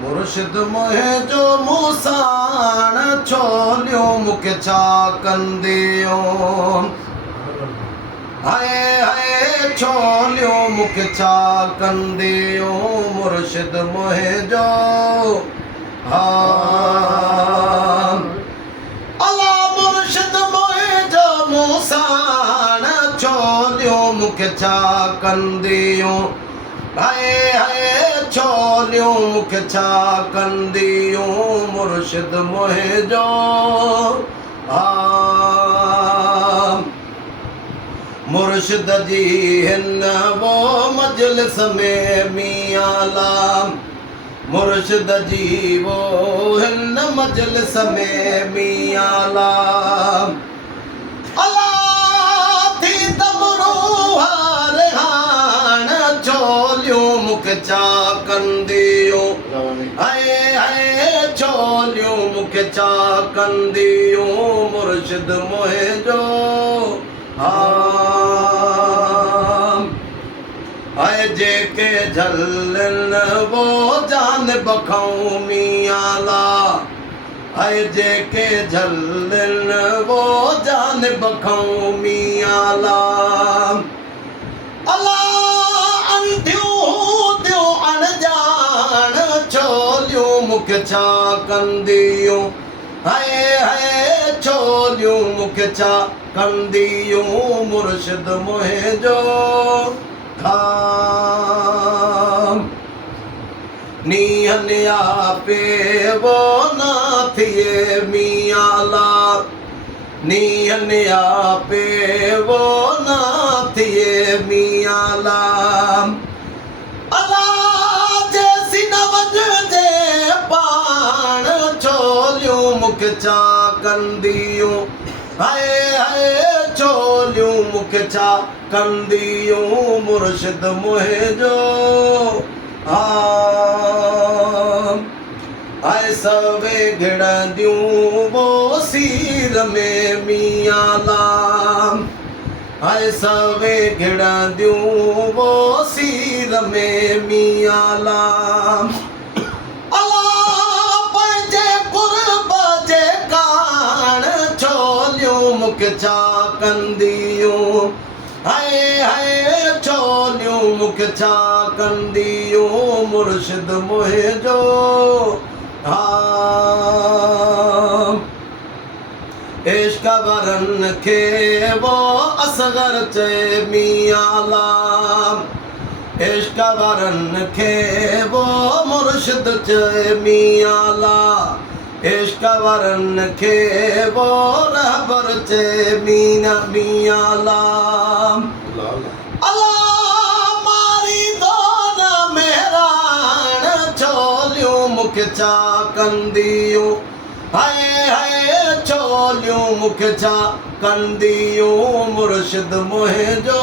मुर्शिद मोहे जो मूसाण छोलियो मुखे छा कंदियो हाय हाय छोलियो मुखे छा कंदियो मुर्शिद मोहे जो अला मुर्शिद मोहे जो मूसाण छोलियो मुखे छा कंदियो हाय हाय छोलियो मुखे छा कंदियो मुर्शिद मोहे जो मुर्शिद जी हिन वो मजलिस में मियाला मुर्शिद जी वो हिन मजलिस में मियाला अला थी तमरू हार हान छोलियो मुखे छा कंदियो हाय हाय छोलियो मुखे छा कंदियो मुर्शिद मोहे जो हाय जेके झलन वो जान बखाऊं मियाला हाय जेके झलन वो जान बखाऊं मियाला अला अंधियूं थियो अणजान छोलियो मुखे छा कंदियो हाय हाय छोलियो मुखे छा कंदियो मुर्शिद मोहे जो नीहन या पे वो ना थिए मियाला नीहन या पे वो ना थिए मियाला अला जैसी न वजजे पाण छोलियो मुखे छा कंदियो हाय हाय छोलियो मुखे छा कंदियो मुर्शिद मोहे जो हाय सवे घिड़ंदियूं वो सीर में मियाला हाय सवे घिड़ंदियूं वो सीर में मियाला अला पंहिंजे कुर्ब जे काण छोलियो मुखे छा कंदियो हाय हाय छोलियो मुखे छा कंदियो मुर्शिद मोहे जो इश्क वरन खे वो असगर चए मियाला इश्क वरन खे वो मुर्शिद चए मियाला इश्क वरन खे वो रहबर चए मीना मियाला अला मारी दोन मेहरान छोलियो मुखे छा कंदियो हाय हाय छोलियो मुखे छा कंदियो मुर्शिद मोहे जो